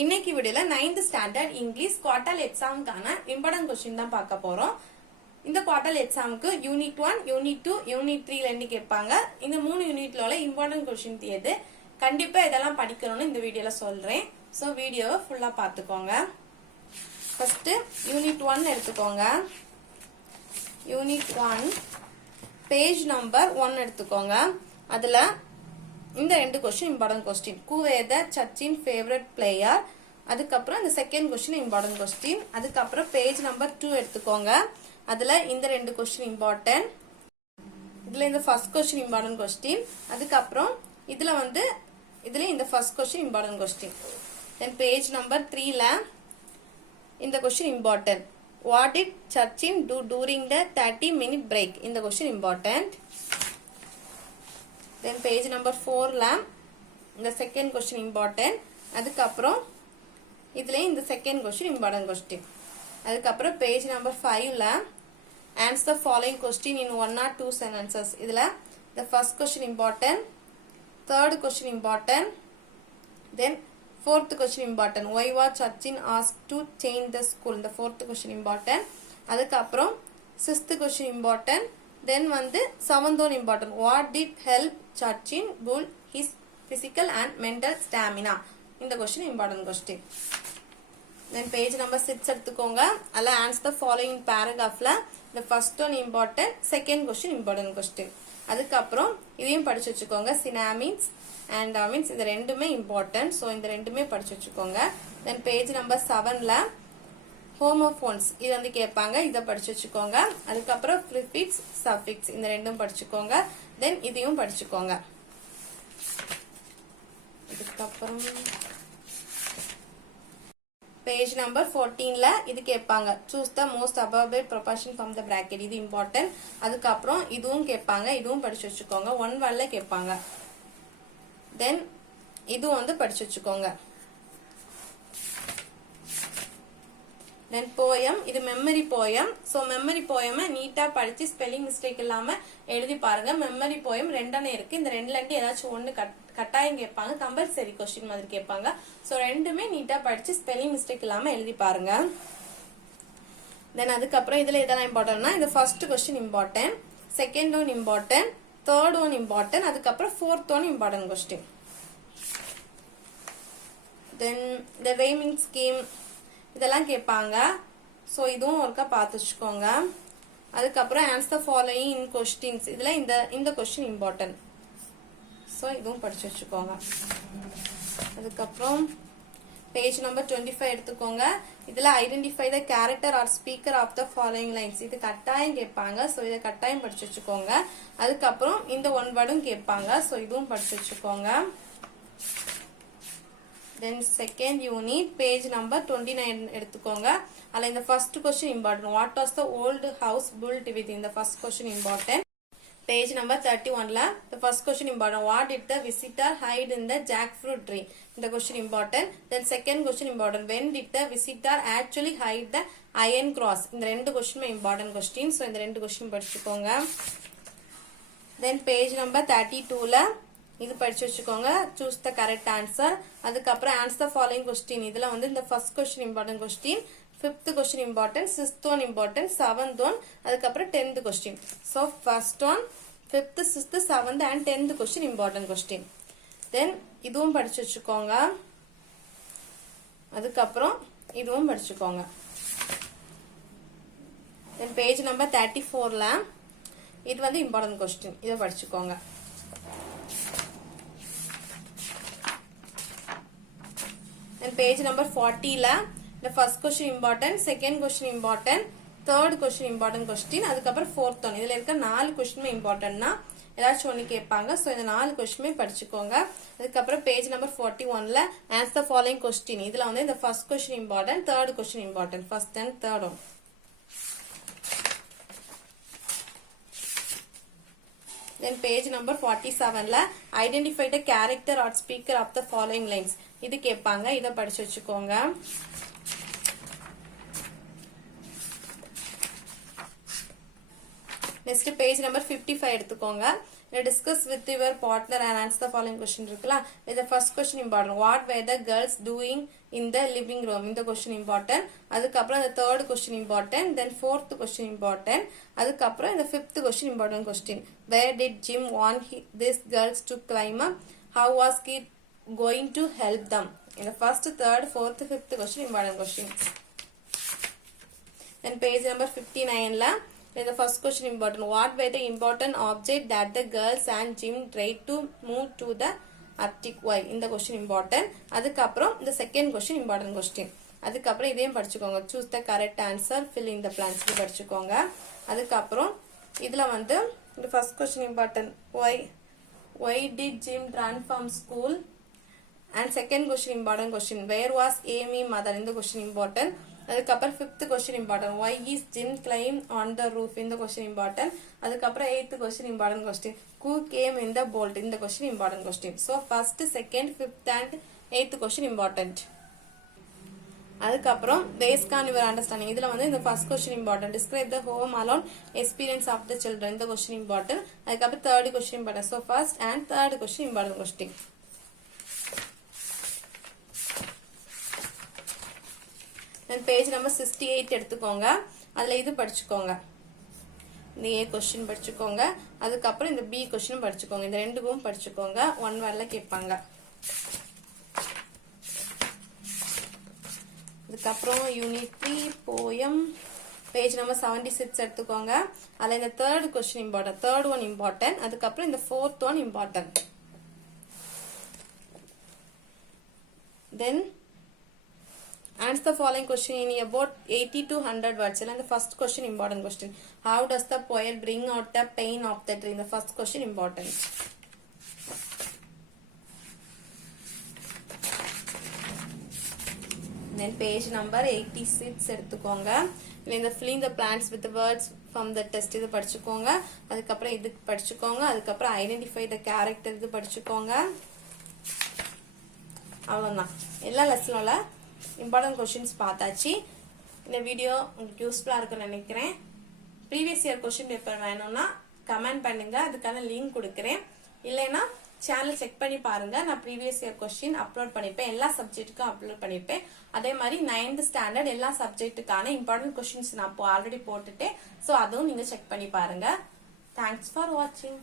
இன்னைக்கு வீடியோல 9th standard English quarter எக்ஸாமுக்கான இம்பார்ட்டன்ட் கொஸ்டின் தான் பார்க்க போறோம். இந்த குவார்டர் எக்ஸாமுக்கு யூனிட் 1, யூனிட் 2, யூனிட் 3 ரெண்டு கேட்பாங்க. இந்த 3 யூனிட்ல உள்ள இம்பார்ட்டன்ட் கொஸ்டின் எது, கண்டிப்பா இதெல்லாம் படிக்கணும்னு இந்த வீடியோல சொல்றேன். சோ வீடியோவை ஃபுல்லா பாத்துக்கோங்க. ஃபர்ஸ்ட் யூனிட் 1 எடுத்துக்கோங்க. யூனிட் 1 பேஜ் நம்பர் 1 எடுத்துக்கோங்க. அதுல இந்த ரெண்டு question important question. Who were the Sachin's favorite player? அதுக்கப்புறம் இந்த செகண்ட் क्वेश्चन இம்பார்ட்டன்ட் क्वेश्चन. அதுக்கப்புறம் பேஜ் நம்பர் 2 எடுத்துக்கோங்க. அதுல இந்த ரெண்டு क्वेश्चन இம்பார்ட்டன்ட். இதுல இந்த ஃபர்ஸ்ட் क्वेश्चन இம்பார்ட்டன்ட் क्वेश्चन. அதுக்கப்புறம் இதுல இந்த first question important question. Then page number 3ல இந்த question important. What did Sachin do during the 30-minute break? இந்த question important. Then page number 4ல இந்த second question important. அதுக்கப்புறம் இதுல இந்த second question important question. அதுக்கப்புறம் page number 5ல answer the following question in 1 or 2 sentences. இதுல the first question important, third question important, then fourth question important. Why was Sachin asked to change the school? The fourth question important. அதுக்கப்புறம் sixth question important. Then seventh one important. What did help Sachin build his physical and mental stamina? In the question important question. Then page number 6 எடுத்துக்கோங்க. அல்ல answer the following paragraphல the first one important, second question important question. அதுக்கப்புறம் இதையும் படிச்சு வச்சுக்கோங்க. synonyms and means இது ரெண்டுமே important. So இந்த ரெண்டுமே படிச்சு வச்சுக்கோங்க. Then page number 7ல homophones இது கேட்பாங்க. இதை படிச்சு வச்சுக்கோங்க. அதுக்கப்புறம் prefix, suffix இந்த ரெண்டும் படிச்சுக்கோங்க. தென் இதையும் படிச்சுக்கோங்க. அதுக்கப்புறம் பேஜ் நம்பர் 14ல இது கேட்பாங்க. choose the most appropriate proportion from the bracket. இது important. அதுக்கப்புறம் இதுவும் கேட்பாங்க. இதுவும் படிச்சு வச்சுக்கோங்க. 1 wordல கேட்பாங்க. தென் இது படிச்சு வச்சுக்கோங்க. Then poem, இது memory poem. So memory poem நீட்டா படிச்சு ஸ்பெல்லிங் மிஸ்டேக் இல்லாம எழுதி பாருங்க. memory poem ரெண்டானே இருக்கு. இந்த ரெண்டுல இருந்து ஏதாச்சும் ஒண்ணு கட்டாயம் கேட்பாங்க. கம்பல்சரி क्वेश्चन மாதிரி கேட்பாங்க. சோ ரெண்டுமே நீட்டா படிச்சு ஸ்பெல்லிங் மிஸ்டேக் இல்லாம எழுதி பாருங்க. தென் அதுக்கப்புறம் இதுல இதெல்லாம் இம்பார்ட்டன்ட்னா இந்த first question important, second one important, third one important, அதுக்கப்புறம் fourth one important question. Then the rhyming scheme இதெல்லாம் கேட்பாங்க. சோ இதுவும் ஒருக்கா பார்த்து வச்சுக்கோங்க. அதுக்கப்புறம் answer following in questions. இதுல இந்த question important. சோ இதுவும் படிச்சு வச்சுக்கோங்க. அதுக்கப்புறம் பேஜ் நம்பர் 25 எடுத்துக்கோங்க. இதுல identify the character or speaker of the following lines. இது கட்டாயம் கேட்பாங்க. சோ இதை கட்டாயம் படிச்சு வச்சுக்கோங்க. அதுக்கப்புறம் இந்த ஒன் வேர்டும் கேட்பாங்க. சோ இதுவும் படிச்சு வச்சுக்கோங்க. Then second unit page number 29 எடுத்துக்கோங்க. அல்ல இந்த first question important. What was the old house built with? In the first question important. Page number 31ல the first question important. What did the visitor hide in the jackfruit tree? இந்த question important. Then second question important. When did the visitor actually hide the iron cross? இந்த ரெண்டு question important question. So இந்த ரெண்டு question படிச்சுக்கோங்க. Then page number 32ல இது படிச்சு வச்சுக்கோங்க. choose the correct answer. அதுக்கப்புறம் answer the following question. இதுல இந்த first question important question, fifth question important, sixth one important, seventh one, அதுக்கப்புறம் 10th question. So first one, fifth, sixth, seventh and 10th question important question. Then இதுவும் படிச்சு வச்சுக்கோங்க. அதுக்கப்புறம் இதுவும் படிச்சுக்கோங்க. Then page number 34ல இது important question. இதை படிச்சுக்கோங்க. And page number 40ல the first question important, second question important, third question important question, அதுக்கப்புறம் fourth one. இதுல இருக்க 4 question importantனா ஏதாச்சும் ஒன்னு கேட்பாங்க. சோ இந்த 4 question படிச்சுக்கோங்க. அதுக்கப்புறம் page number 41ல answer the following question. இதுல இந்த first question important, third question important, first and third one. Then page number 47ல identify the character or speaker of the following lines. இது கேட்பாங்க. இத படிச்சு வச்சுக்கோங்க. Next page number 55 எடுத்துக்கோங்க. discuss with your partner and answer the following question இருக்குல. the first question important. What were the girls doing in the living room? இந்த question important. அதுக்கப்புறம் the third question important. Then fourth question important. அதுக்கப்புறம் the fifth question important question. Where did Jim want these girls to climb up? How was he going to help them? In the first, third, fourth, fifth question important question. Then page number 59 la the first question important. What were the important object that the girls and Jim tried to move to the Arctic? Why? இந்த question important. அதுக்கப்புறம் இந்த second question important question. அதுக்கப்புறம் இதையும் படிச்சுக்கோங்க. Choose the correct answer, fill in the blanks படிச்சுக்கோங்க. அதுக்கப்புறம் இதுல வந்து இந்த first question important. Why did Jim run from school? And second question important question. Where was Amy mother? இந்த question important. அதுக்கப்புறம் fifth question important. Why is Jim climb on the roof? இந்த question important. அதுக்கப்புறம் eighth question important question. Who came in the boat? இந்த question important question. So first, second, fifth and eighth question important. அதுக்கப்புறம் based on your understanding இதுல வந்து இந்த first question important. Describe the home alone experience of the children. இந்த question important. அதுக்கப்புறம் third question important. So first and third question important question. Then page number 68 எடுத்துக்கோங்க. அதுல இது படிச்சுக்கோங்க. இந்த A question படிச்சுக்கோங்க. அதுக்கப்புறம் இந்த B question படிச்சுக்கோங்க. இந்த ரெண்டுக்கும் படிச்சுக்கோங்க. ஒன் வேர்ட்ல கேட்பாங்க. அதுக்கப்புறம் யூனிட் 3 poem page number 76 எடுத்துக்கோங்க. அதுல இந்த third question important. Third one important. அதுக்கப்புறம் இந்த fourth one important. Then answer the following question in about 80 to 100 words. And the first question important question. How does the poet bring out the pain of the tree? The first question important. Then page number 86 எடுத்துக்கோங்க. இந்த filling the plants with the words from the test இது படிச்சுக்கோங்க. அதுக்கப்புறம் இது படிச்சுக்கோங்க. அதுக்கப்புறம் identify the character இது படிச்சுக்கோங்க. அவ்வளவுதான். எல்லா லெசனோட important questions பார்த்தாச்சு. இந்த வீடியோ உங்களுக்கு யூஸ்ஃபுல்லா இருக்கும்னு நினைக்கிறேன். ப்ரீவியஸ் இயர் क्वेश्चन பேப்பர் வேணும்னா கமெண்ட் பண்ணுங்க. அதுக்கான லிங்க் கொடுக்கிறேன். இல்லைன்னா சேனல் செக் பண்ணி பாருங்க. நான் ப்ரீவியஸ் இயர் क्वेश्चन அப்லோட் பண்ணிருப்பேன். எல்லா சப்ஜெக்ட்டுக்கும் அப்லோட் பண்ணிருப்பேன். அதே மாதிரி 9th ஸ்டாண்டர்ட் எல்லா சப்ஜெக்ட்டுக்கான இம்பார்ட்டன்ட் क्वेश्चंस நான் ஆல்ரெடி போட்டுட்டேன். சோ அதுவும் நீங்க செக் பண்ணி பாருங்க. Thanks for watching.